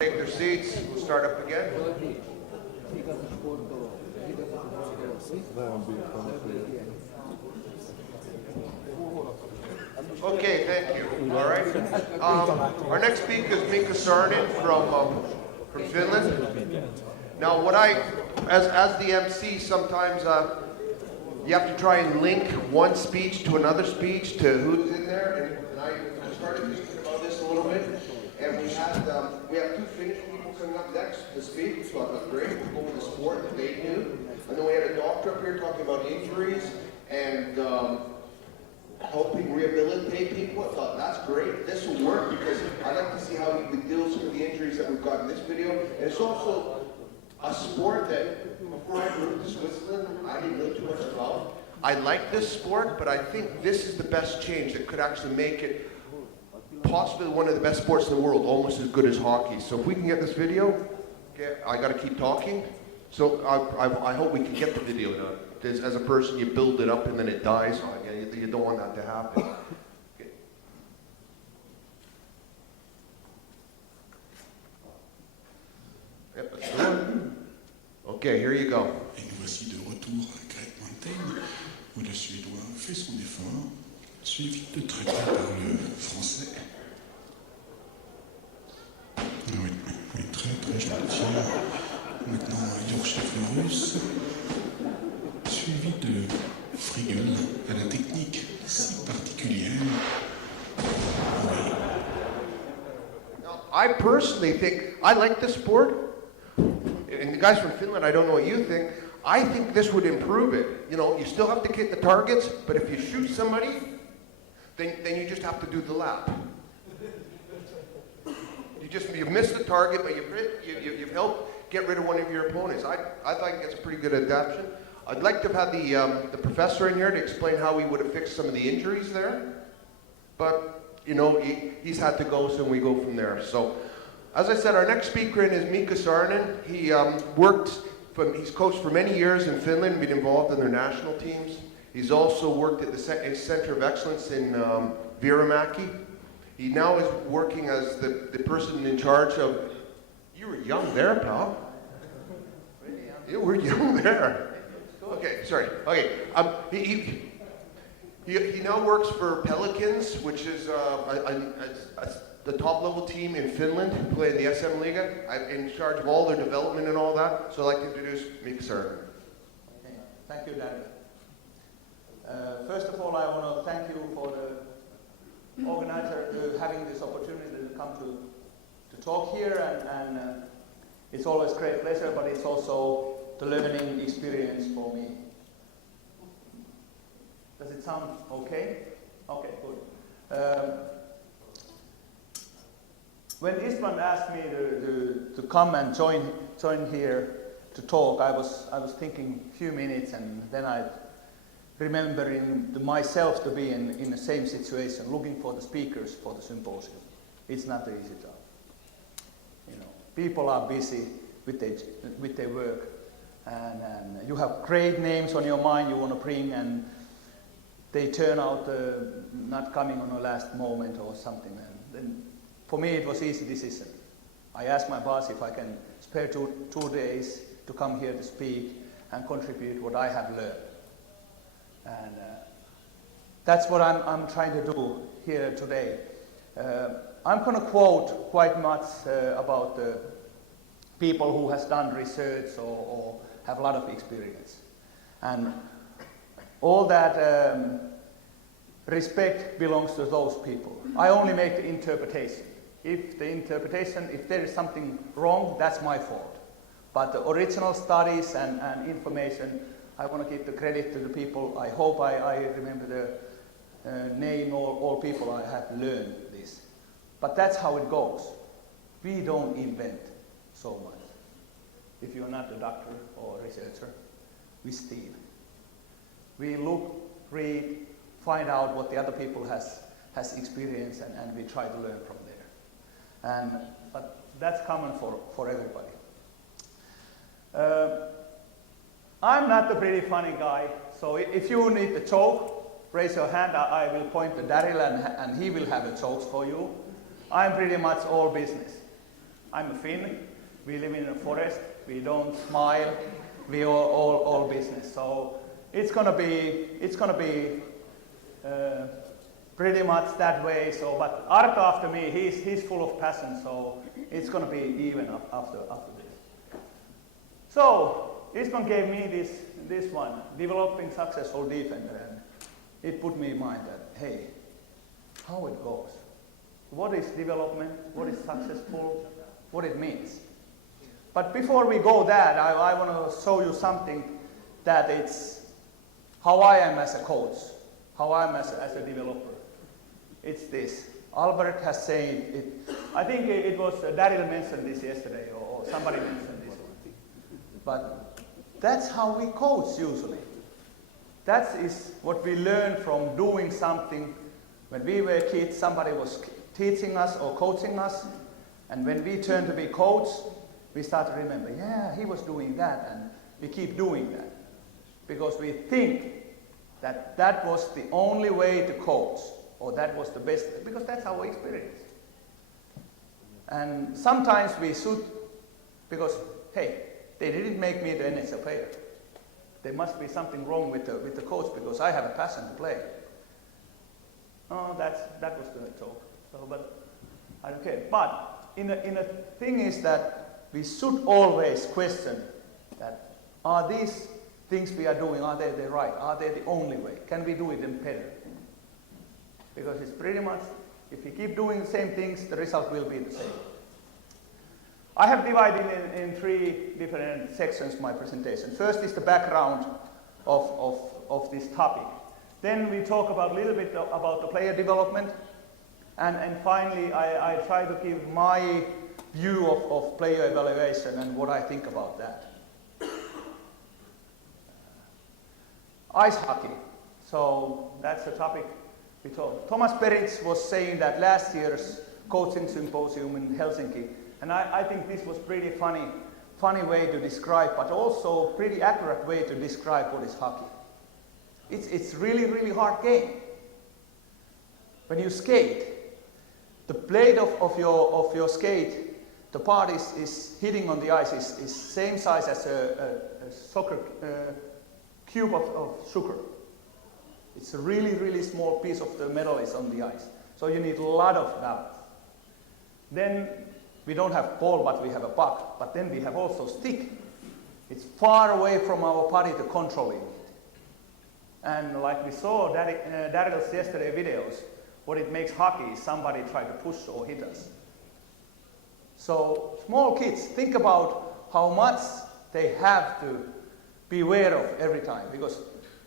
Take their seats. We'll start up again. Okay, thank you. All right. Our next speaker is Mika Saarinen from Finland. Now, as the MC, sometimes you have to try and link one speech to another speech to who's in there. And I started thinking about this a little bit. And we have two Finnish people coming up next to speak, so that was great. We'll go with the sport that they do. And then we had a doctor up here talking about injuries and helping rehabilitate people. I thought, that's great. This will work because I like to see how he deals with the injuries that we've got in this video. And it's also a sport that, before I moved to Switzerland, I didn't know too much about. I like this sport, but I think this is the best change that could actually make it possibly one of the best sports in the world, almost as good as hockey. So if we can get this video, okay, I got to keep talking. So I hope we can get the video done. Because as a person, you build it up and then it dies on you. You don't want that to happen. Okay. Yep, let's do it. Okay, here you go. Et nous voici de retour à Great Mountain, où le Suédois fait son effort, suivi de traité par le Français. Oui, très gentil. Maintenant, Yorkshire russe, suivi de Frigel à la technique si particulière. Oui. Now, I personally think, I like this sport. And the guys from Finland, I don't know what you think. I think this would improve it. You know, you still have to hit the targets, but if you shoot somebody, then you just have to do the lap. You've missed the target, but you've helped get rid of one of your opponents. I think it's a pretty good adaptation. I'd like to have had the professor in here to explain how he would have fixed some of the injuries there. But, you know, he's had to go, so we go from there. So, as I said, our next speaker is Mika Saarinen. He's coached for many years in Finland, been involved in their national teams. He's also worked at the Center of Excellence in Viramäki. He now is working as the person in charge of. You were young there, pal. You were young there. Okay, sorry. Okay, he now works for Pelicans, which is the top level team in Finland, who play in the SM Liga. I'm in charge of all their development and all that. So I'd like to introduce Mika Saarinen. Okay. Thank you, Daniel. First of all, I want to thank you for the organizer having this opportunity to come to talk here, and it's always a great pleasure, but it's also the learning experience for me. Does it sound okay? Okay, good. When Istvan asked me to come and join here to talk, I was thinking a few minutes, and then I remembering myself to be in the same situation, looking for the speakers for the symposium. It's not an easy job. You know, people are busy with their work, and you have great names on your mind you want to bring, and they turn out not coming on the last moment or something. And then, for me, it was easy decision. I asked my boss if I can spare two days to come here to speak and contribute what I have learned. And that's what I'm trying to do here today. I'm going to quote quite much about the people who has done research or have a lot of experience. And all that respect belongs to those people. I only make the interpretation. If there is something wrong, that's my fault. But the original studies and information, I want to give the credit to the people. I hope I remember the name or all people I have learned this. But that's how it goes. We don't invent so much. If you're not a doctor or a researcher, we steal. We look, read, find out what the other people has experienced, and we try to learn from there. But that's common for everybody. I'm not a pretty funny guy, so if you need a joke, raise your hand. I will point to Daryl, and he will have a joke for you. I'm pretty much all business. I'm a Finn. We live in a forest. We don't smile. We all business. So it's gonna be pretty much that way. So, but Arto after me, he's full of passion. So it's gonna be even after this. So Istvan gave me this one, developing successful defender, and it put me in mind that hey, how it goes. What is development? What is successful? What it means. But before we go that, I want to show you something that it's how I am as a coach, how I am as a developer. It's this. Albert has said it. I think it was Daryl mentioned this yesterday, or somebody mentioned this one. But that's how we coach usually. That is what we learn from doing something. When we were kids, somebody was teaching us or coaching us, and when we turn to be coach, we start to remember, yeah, he was doing that, and we keep doing that. Because we think that that was the only way to coach, or that was the best, because that's our experience. And sometimes we should, because, hey, they didn't make me the NHL player. There must be something wrong with the coach, because I have a passion to play. Oh, that was the joke. So, but I don't care. But in a thing is that we should always question that are these things we are doing, are they the right? Are they the only way? Can we do it better? Because it's pretty much, if we keep doing the same things, the result will be the same. I have divided in 3 different sections my presentation. First is the background of this topic. Then we talk about a little bit about the player development. And finally, I try to give my view of player evaluation and what I think about that. Ice hockey. So that's the topic we talked. Thomas Perits was saying that last year's coaching symposium in Helsinki, and I think this was pretty funny way to describe, but also pretty accurate way to describe what is hockey. It's really hard game. When you skate, the blade of your skate, the part is hitting on the ice is same size as a soccer cube of sugar. It's a really small piece of the metal is on the ice. So you need a lot of balance. Then we don't have ball, but we have a puck. But then we have also stick. It's far away from our body to controlling it. And like we saw Daryl's yesterday videos, what it makes hockey is somebody try to push or hit us. So small kids, think about how much they have to be aware of every time, because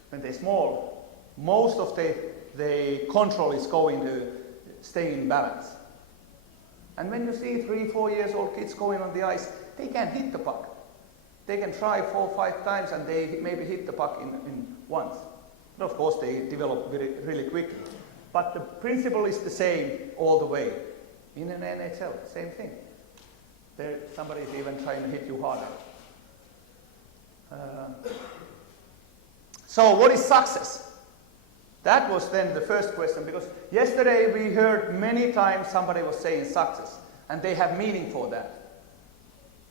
when they're small, most of the control is going to stay in balance. And when you see 3-4 years old kids going on the ice, they can hit the puck. They can try 4 or 5 times and they maybe hit the puck in once. But of course they develop really quickly. But the principle is the same all the way. In an NHL, same thing. There, somebody is even trying to hit you harder. So what is success? That was then the first question, because yesterday we heard many times somebody was saying success, and they have meaning for that.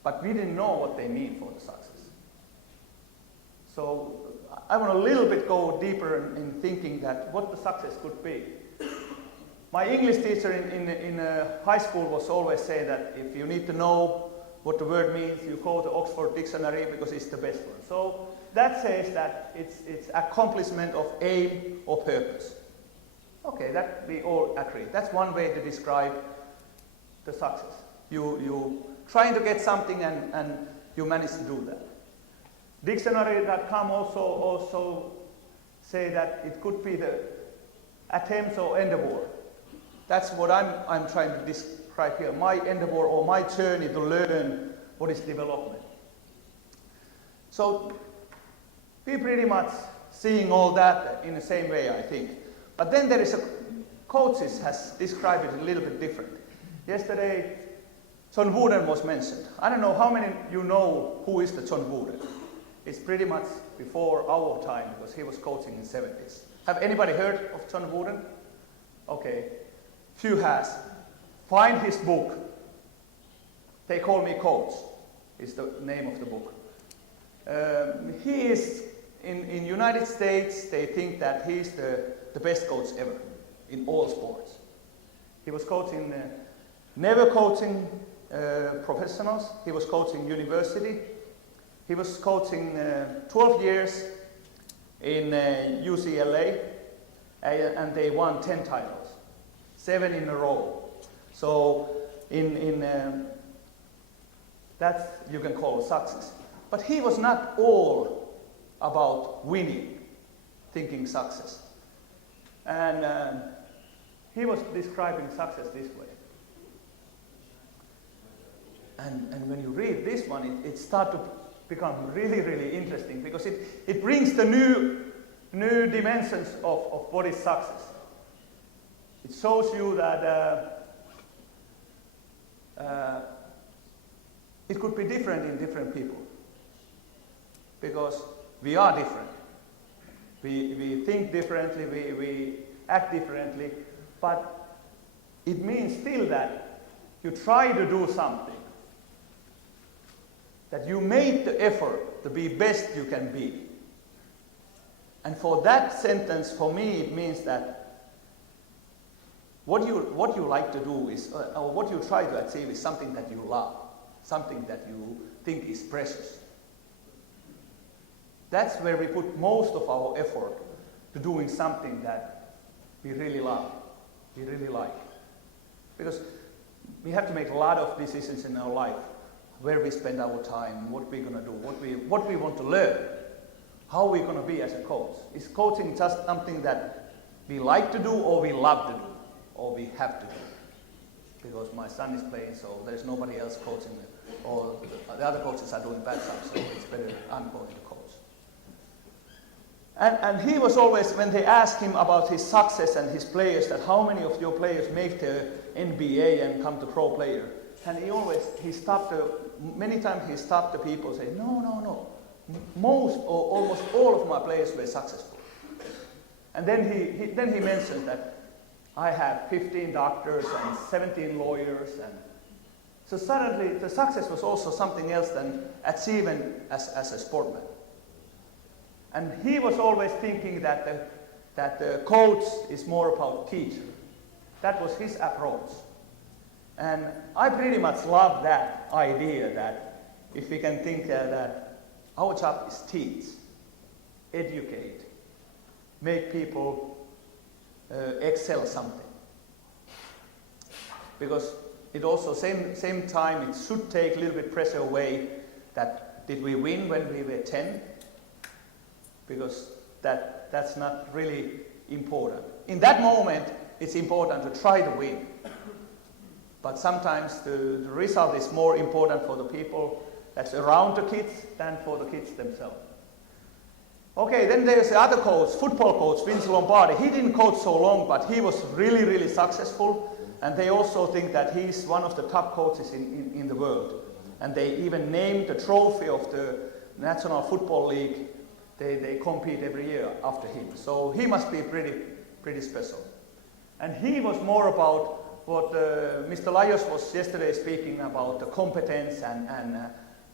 But we didn't know what they mean for the success. So I want a little bit go deeper in thinking that what the success could be. My English teacher in high school was always say that if you need to know what the word means, you go to Oxford Dictionary because it's the best one. So that says that it's accomplishment of aim or purpose. Okay, that we all agree. That's one way to describe the success. You trying to get something and you manage to do that. Dictionary.com also say that it could be the attempts or endeavor. That's what I'm trying to describe here. My endeavor or my journey to learn what is development. So we pretty much seeing all that in the same way, I think. But then there is coaches has described it a little bit different. Yesterday, John Wooden was mentioned. I don't know how many you know who is the John Wooden. It's pretty much before our time because he was coaching in the 70s. Have anybody heard of John Wooden? Okay, few has. Find his book, They Call Me Coach is the name of the book. He is, in United States, they think that he's the best coach ever in all sports. He was coaching, never coaching professionals. He was coaching university. He was coaching 12 years in UCLA, and they won 10 titles, 7 in a row. So that you can call success. But he was not all about winning, thinking success. And he was describing success this way. And when you read this one, it starts to become really, really interesting because it brings the new dimensions of what is success. It shows you that it could be different in different people because we are different. We think differently, we act differently, but it means still that you try to do something, that you made the effort to be best you can be. And for that sentence, for me, it means that what you like to do is, or what you try to achieve is something that you love, something that you think is precious. That's where we put most of our effort to doing something that we really love, we really like. Because we have to make a lot of decisions in our life, where we spend our time, what we're going to do, what we want to learn, how we're going to be as a coach. Is coaching just something that we like to do or we love to do or we have to do? Because my son is playing, so there's nobody else coaching, or the other coaches are doing bad stuff, so it's better I'm going to coach. And he was always, when they asked him about his success and his players, that how many of your players make the NBA and come to pro player, and he stopped, many times he stopped the people and said, no, most or almost all of my players were successful. And then he mentioned that I have 15 doctors and 17 lawyers, and so suddenly the success was also something else than achieving as a sportsman. And he was always thinking that the coach is more about teacher. That was his approach. And I pretty much love that idea that if we can think that our job is teach, educate, make people excel something. Because it also, same time, it should take a little bit pressure away that did we win when we were 10? Because that's not really important. In that moment, it's important to try to win. But sometimes the result is more important for the people that's around the kids than for the kids themselves. Okay, then there's the other coach, football coach, Vince Lombardi. He didn't coach so long, but he was really, really successful. And they also think that he's one of the top coaches in the world. And they even named the trophy of the National Football League. They compete every year after him. So he must be pretty special. And he was more about what Mr. Lajos was yesterday speaking about, the competence and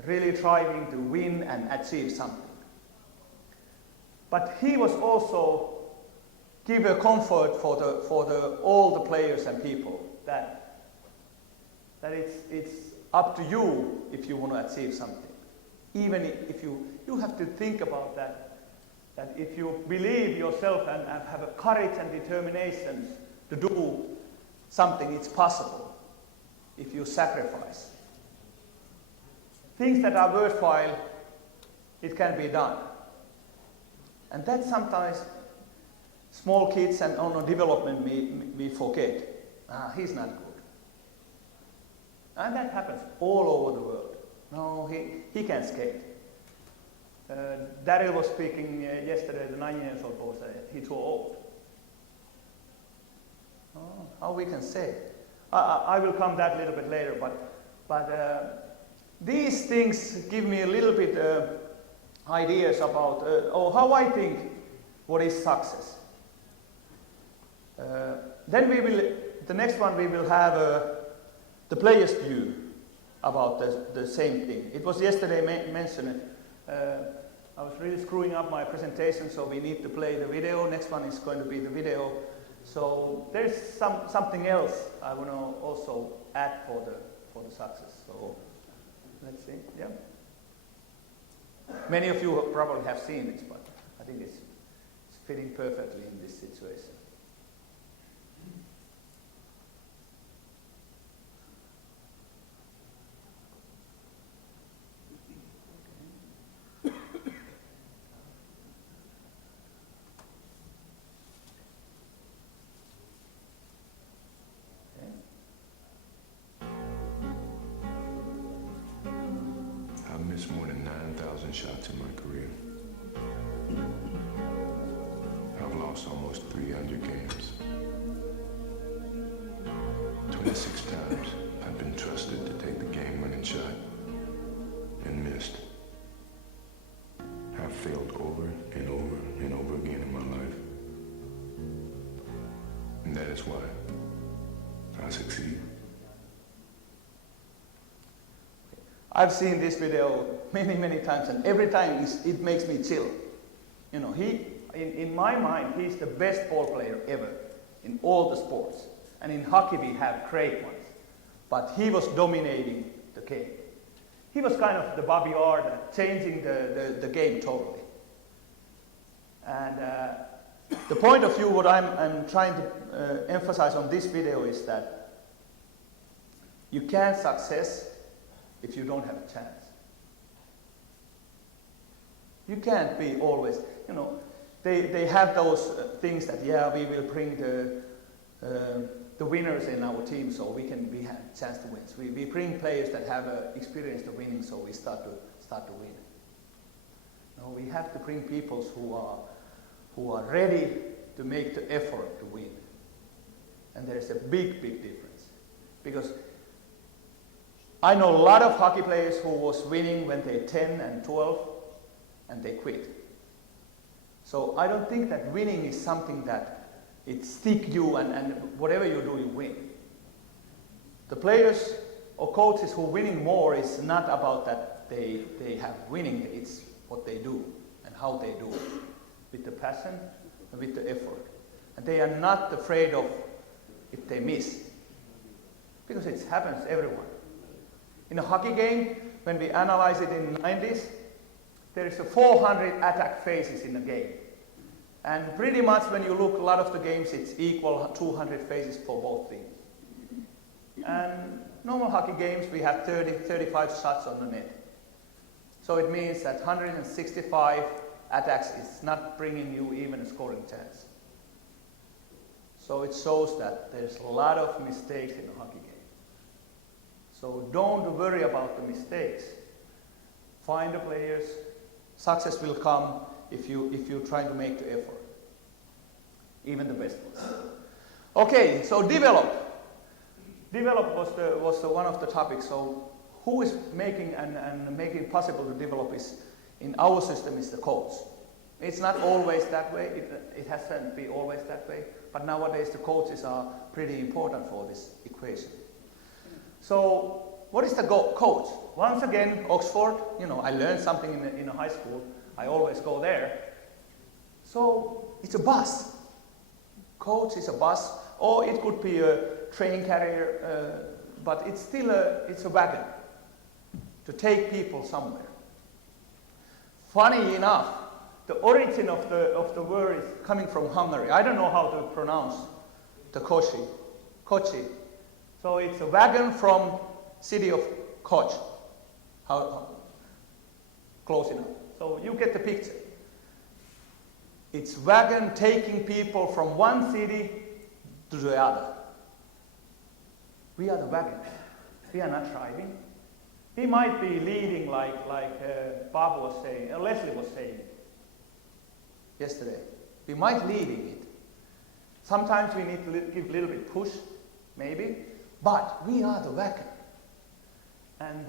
really trying to win and achieve something. But he was also give a comfort for all the players and people that it's up to you if you want to achieve something. Even if you have to think about that if you believe yourself and have a courage and determination to do something, it's possible if you sacrifice. Things that are worthwhile, it can be done. And that sometimes small kids and on development we forget. He's not good. And that happens all over the world. No, he can't skate. Daryl was speaking yesterday, the 9-year-old boy said he's too old. How we can say? I will come that a little bit later, but these things give me a little bit ideas about how I think what is success. Then the next one we will have the player's view. about the same thing. It was yesterday mentioned. I was really screwing up my presentation, so we need to play the video. Next one is going to be the video. So there's something else I want to also add for the success. So let's see. Yeah. Many of you probably have seen this, but I think it's fitting perfectly in this situation. I've missed more than 9,000 shots in my career. I've lost almost 300 games. 26 times I've been trusted to take the game-winning shot and missed. I've failed over and over and over again in my life. And that is why I succeed. I've seen this video many times, and every time it makes me chill. You know, in my mind, he's the best ball player ever in all the sports. And in hockey, we have great ones. But he was dominating the game. He was kind of the Bobby Orr, changing the game totally. And the point of view, what I'm trying to emphasize on this video is that you can't success if you don't have a chance. You can't be always, you know, they have those things that, yeah, we will bring the winners in our team so we have a chance to win. We bring players that have experience of winning so we start to win. No, we have to bring people who are ready to make the effort to win. And there's a big difference. Because I know a lot of hockey players who was winning when they're 10 and 12 and they quit. So I don't think that winning is something that it stick you and whatever you do, you win. The players or coaches who are winning more is not about that they have winning, it's what they do and how they do it. With the passion and with the effort. And they are not afraid of if they miss. Because it happens to everyone. In a hockey game, when we analyze it in the 90s, there is a 400 attack phases in a game. And pretty much when you look a lot of the games, it's equal 200 phases for both teams. And normal hockey games, we have 30, 35 shots on the net. So it means that 165 attacks is not bringing you even a scoring chance. So it shows that there's a lot of mistakes in a hockey game. So don't worry about the mistakes. Find the players. Success will come if you try to make the effort. Even the best ones. Okay, so develop. Develop was one of the topics. So who is making and making it possible to develop is in our system is the coach. It's not always that way. It hasn't been always that way. But nowadays the coaches are pretty important for this equation. So what is the coach? Once again, Oxford, you know, I learned something in a high school. I always go there. So it's a bus. Coach is a bus, or it could be a train carrier, but it's still it's a wagon to take people somewhere. Funny enough, the origin of the word is coming from Hungary. I don't know how to pronounce the kochi. So it's a wagon from city of Koch. How close enough. So you get the picture. It's wagon taking people from one city to the other. We are the wagon. We are not driving. We might be leading like Bob was saying, Leslie was saying yesterday. We might leading it. Sometimes we need to give a little bit push, maybe, but we are the wagon. And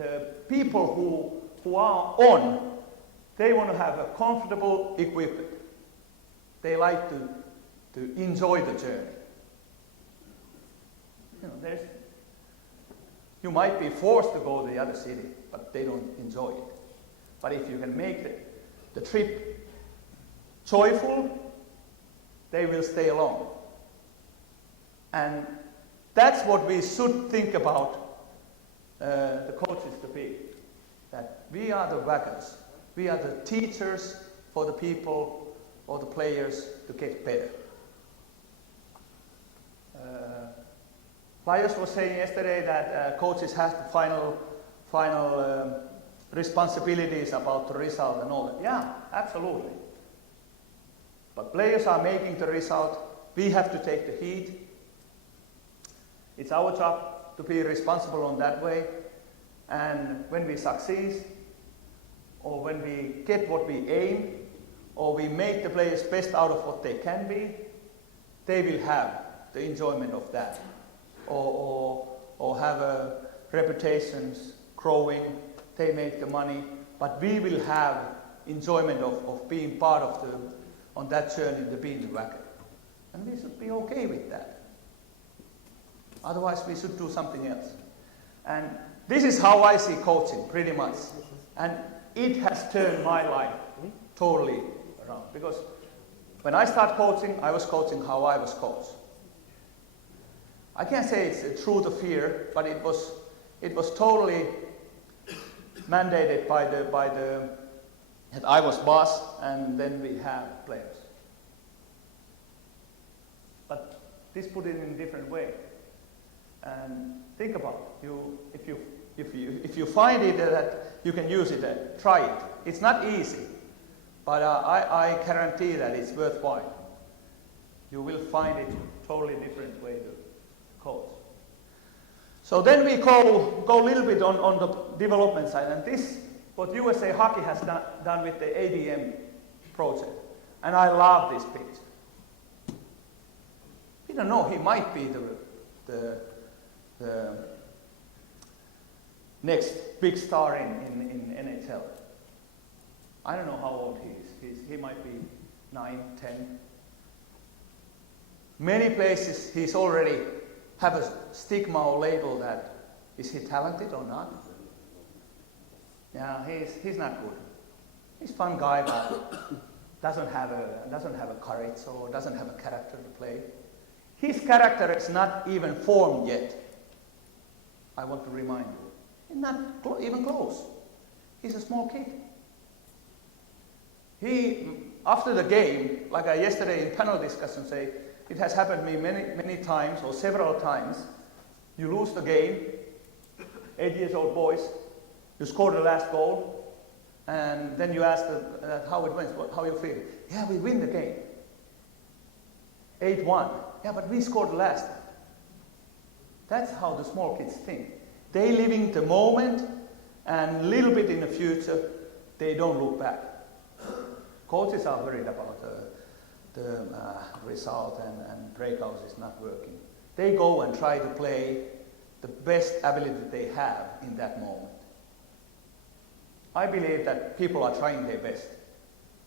people who are on, they want to have a comfortable equipment. They like to enjoy the journey. You know, You might be forced to go to the other city, but they don't enjoy it. But if you can make the trip joyful, they will stay along. And that's what we should think about the coaches to be. That we are the wagons. We are the teachers for the people or the players to get better. Players was saying yesterday that coaches have the final responsibilities about the result and all that. Yeah, absolutely. But players are making the result. We have to take the heat. It's our job to be responsible on that way. And when we succeed, or when we get what we aim, or we make the players best out of what they can be, they will have the enjoyment of that. Or have reputations growing, they make the money, but we will have enjoyment of being part of on that journey to being the wagon. And we should be okay with that. Otherwise we should do something else. And this is how I see coaching, pretty much. And it has turned my life totally around. Because when I started coaching, I was coaching how I was coached. I can't say it's a truth or fear, but it was totally mandated by the that I was boss, and then we have players. But this put it in a different way. And think about it. If you find it that you can use it, try it. It's not easy, but I guarantee that it's worthwhile. You will find it totally different way to coach. So then we go a little bit on the development side, and this what USA Hockey has done with the ADM project, and I love this picture. We don't know, he might be the next big star in NHL. I don't know how old he is. He might be 9, 10. Many places he's already have a stigma or label that is he talented or not. Yeah, he's not good. He's a fun guy, but doesn't have a courage or doesn't have a character to play. His character is not even formed yet. I want to remind you. He's not even close. He's a small kid. He, after the game, like I yesterday in panel discussion say, it has happened to me many times or several times. You lose the game, 8 years old boys, you score the last goal, and then you ask how it went, how you feel. Yeah, we win the game. 8-1. Yeah, but we scored the last. That's how the small kids think. They living the moment and a little bit in the future, they don't look back. Coaches are worried about the result and breakouts is not working. They go and try to play the best ability they have in that moment. I believe that people are trying their best,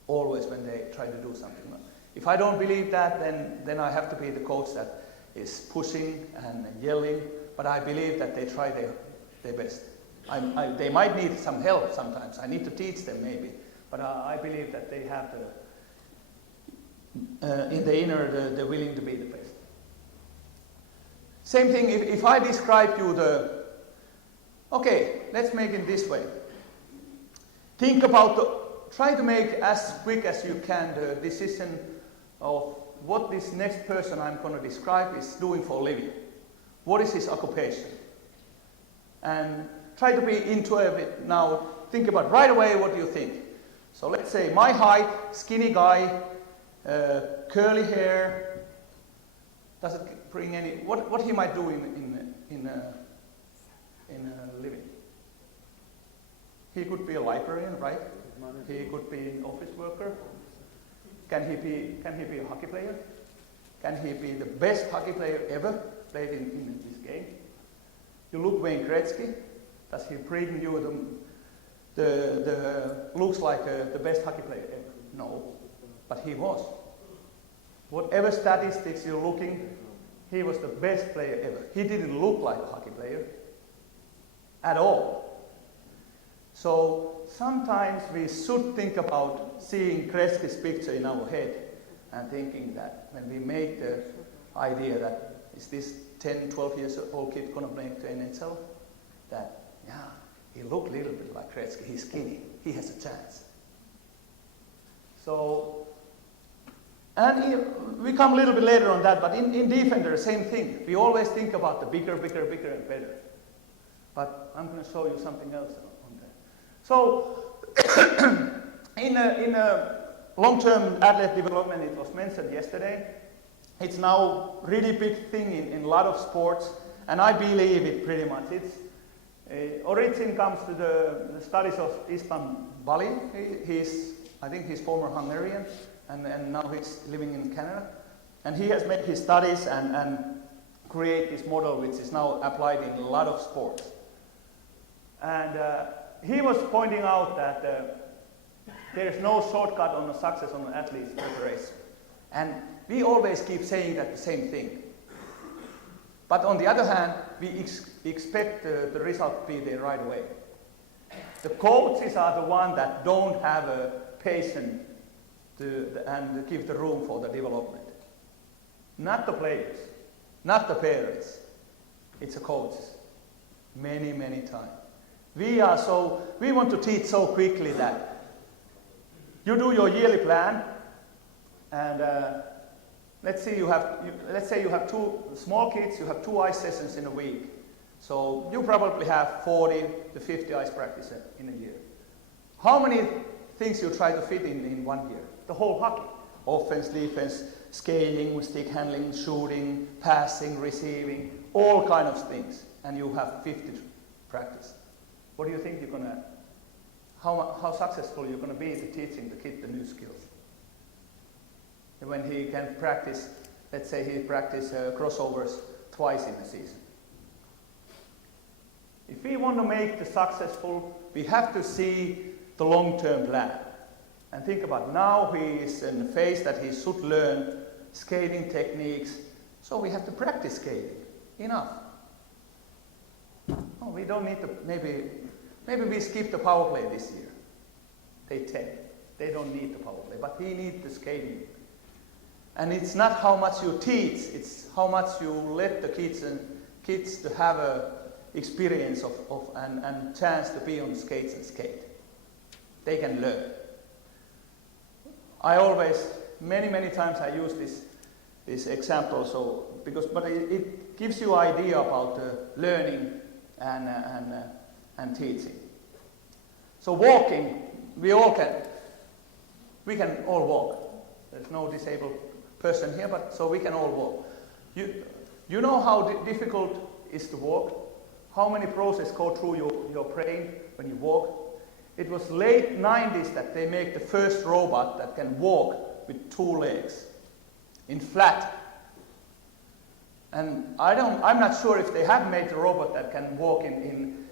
always when they try to do something. If I don't believe that, then I have to be the coach that is pushing and yelling, but I believe that they try their best. They might need some help sometimes. I need to teach them maybe, but I believe that they have in the inner, they're willing to be the best. Same thing, if I describe you okay, let's make it this way. Think about try to make as quick as you can the decision of what this next person I'm going to describe is doing for a living. What is his occupation? And try to be into it now. Think about right away what you think. So let's say my height, skinny guy, curly hair. Does it bring any? What he might do in a living? He could be a librarian, right? He could be an office worker. Can he be a hockey player? Can he be the best hockey player ever played in this game? You look Wayne Gretzky. Does he bring you the looks like the best hockey player ever? No, but he was. Whatever statistics you're looking, he was the best player ever. He didn't look like a hockey player. at all. So sometimes we should think about seeing Gretzky's picture in our head and thinking that when we make the idea that is this 10, 12 years old kid going to make the NHL, that, yeah, he looked a little bit like Gretzky, he's skinny, he has a chance. So, and we come a little bit later on that, but in Defender, same thing. We always think about the bigger, bigger, bigger and better. But I'm going to show you something else on that. So, in a long-term athlete development, it was mentioned yesterday, it's now really big thing in a lot of sports, and I believe it pretty much. Its origin comes to the studies of István Bali. I think he's former Hungarian, and now he's living in Canada. And he has made his studies and create this model which is now applied in a lot of sports. And he was pointing out that there is no shortcut on the success on an athlete's preparation. And we always keep saying that the same thing. But on the other hand, we expect the result to be there right away. The coaches are the ones that don't have a patience and give the room for the development. Not the players, not the parents. It's the coaches. Many, many times. We want to teach so quickly that you do your yearly plan, and let's say you have two small kids, you have 2 ice sessions in a week. So you probably have 40 to 50 ice practice in a year. How many things you try to fit in 1 year? The whole hockey. Offense, defense, skating, stick handling, shooting, passing, receiving, all kind of things. And you have 50 practice. What do you think you're gonna, how successful you're gonna be to teaching the kid the new skills? When he can practice, let's say he practices crossovers twice in a season. If we want to make the successful, we have to see the long-term plan. And think about now he is in the phase that he should learn skating techniques, so we have to practice skating. Enough. Oh, we don't need to, maybe we skip the power play this year. They don't need the power play, but he needs the skating. And it's not how much you teach, it's how much you let the kids to have a experience and chance to be on skates and skate. They can learn. I always, many times I use this example, but it gives you idea about learning and teaching. So walking, we can all walk. There's no disabled person here, but so we can all walk. You know how difficult it is to walk? How many processes go through your brain when you walk? It was late 90s that they made the first robot that can walk with 2 legs in flat. And I'm not sure if they have made a robot that can walk in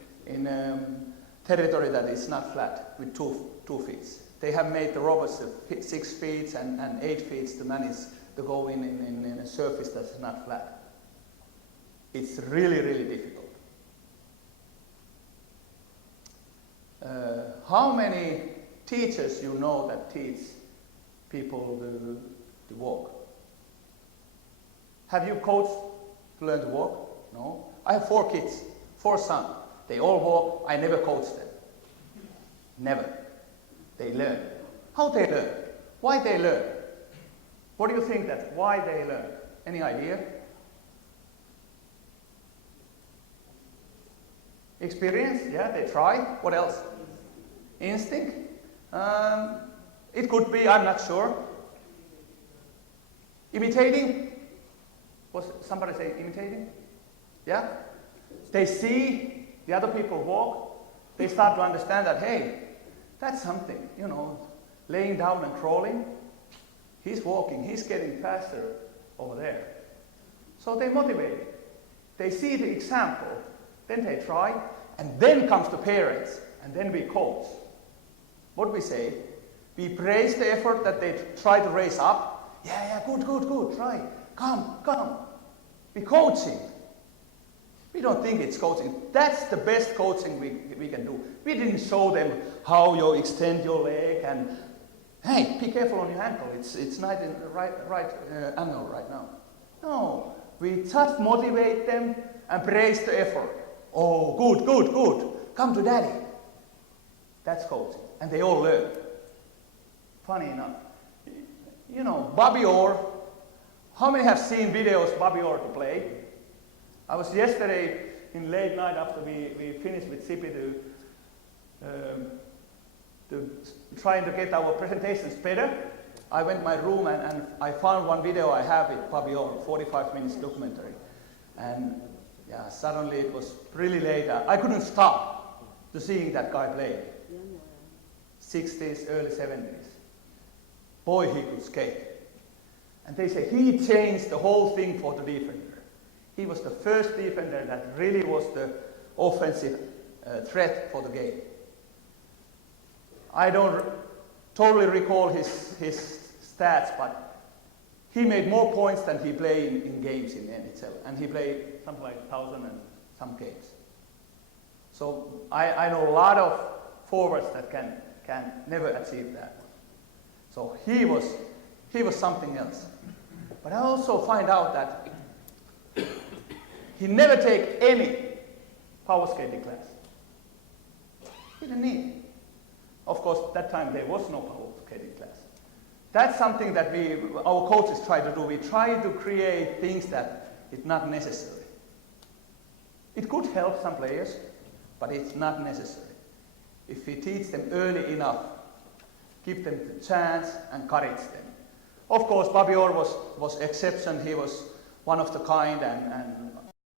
territory that is not flat with 2 feet. They have made the robots 6 feet and 8 feet to manage to go in a surface that's not flat. It's really, really difficult. How many teachers you know that teach people to walk? Have you coached to learn to walk? No. I have 4 kids, 4 sons. They all walk. I never coached them. Never. They learn. How they learn? Why they learn? What do you think that? Why they learn? Any idea? Experience? Yeah, they try. What else? Instinct? It could be, I'm not sure. Imitating? Was somebody say imitating? Yeah? They see the other people walk. They start to understand that, hey, that's something, laying down and crawling. He's walking, he's getting faster over there. So they motivate. They see the example, then they try, and then comes the parents, and then we coach. What do we say? We praise the effort that they try to raise up. Yeah, good, try. Come. We coaching. We don't think it's coaching. That's the best coaching we can do. We didn't show them how you extend your leg and, hey, be careful on your ankle. It's not in the right angle right now. No, we just motivate them and praise the effort. Oh, good, good, good. Come to daddy. That's coaching. And they all learn. Funny enough. You know, Bobby Orr. How many have seen videos Bobby Orr to play? I was yesterday in late night after we finished with Sipi to trying to get our presentations better. I went to my room and I found one video I have with Bobby Orr, 45 minutes documentary. And yeah, suddenly it was really late. I couldn't stop to seeing that guy play. 60s, early 70s. Boy, he could skate. And they say he changed the whole thing for the defender. He was the first defender that really was the offensive threat for the game. I don't totally recall his stats, but he made more points than he played in games in the NHL. And he played something like 1,000 and some games. So I know a lot of forwards that can never achieve that. So he was something else. But I also find out that he never take any power skating class. He didn't need it. Of course, that time there was no power skating class. That's something that our coaches try to do. We try to create things that it's not necessary. It could help some players, but it's not necessary. If we teach them early enough, give them the chance, encourage them. Of course, Bobby Orr was exception. He was one of the kind, and